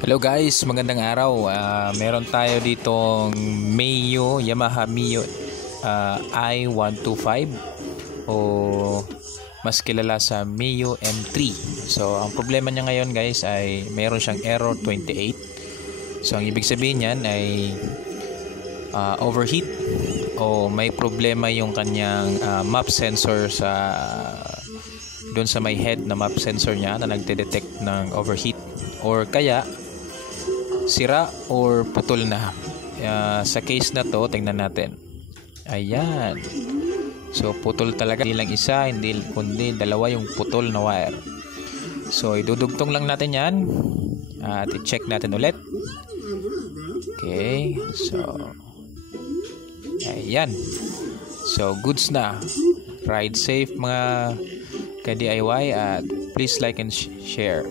Hello guys, magandang araw. Meron tayo ditong Yamaha Mio i125 o mas kilala sa Mio M3. So ang problema niya ngayon guys ay meron siyang error 28. So ang ibig sabihin niyan ay overheat o may problema yung kanyang map sensor doon sa may head na map sensor niya na nagde-detect ng overheat, or kaya sira or putol na. Sa case na to, tingnan natin. Ayan. So putol talaga, hindi lang isa, kundi dalawa yung putol na wire. So idudugtong lang natin yan at i-check natin ulit. Okay. So ayan. So goods na. Ride safe mga ka-DIY at please like and share.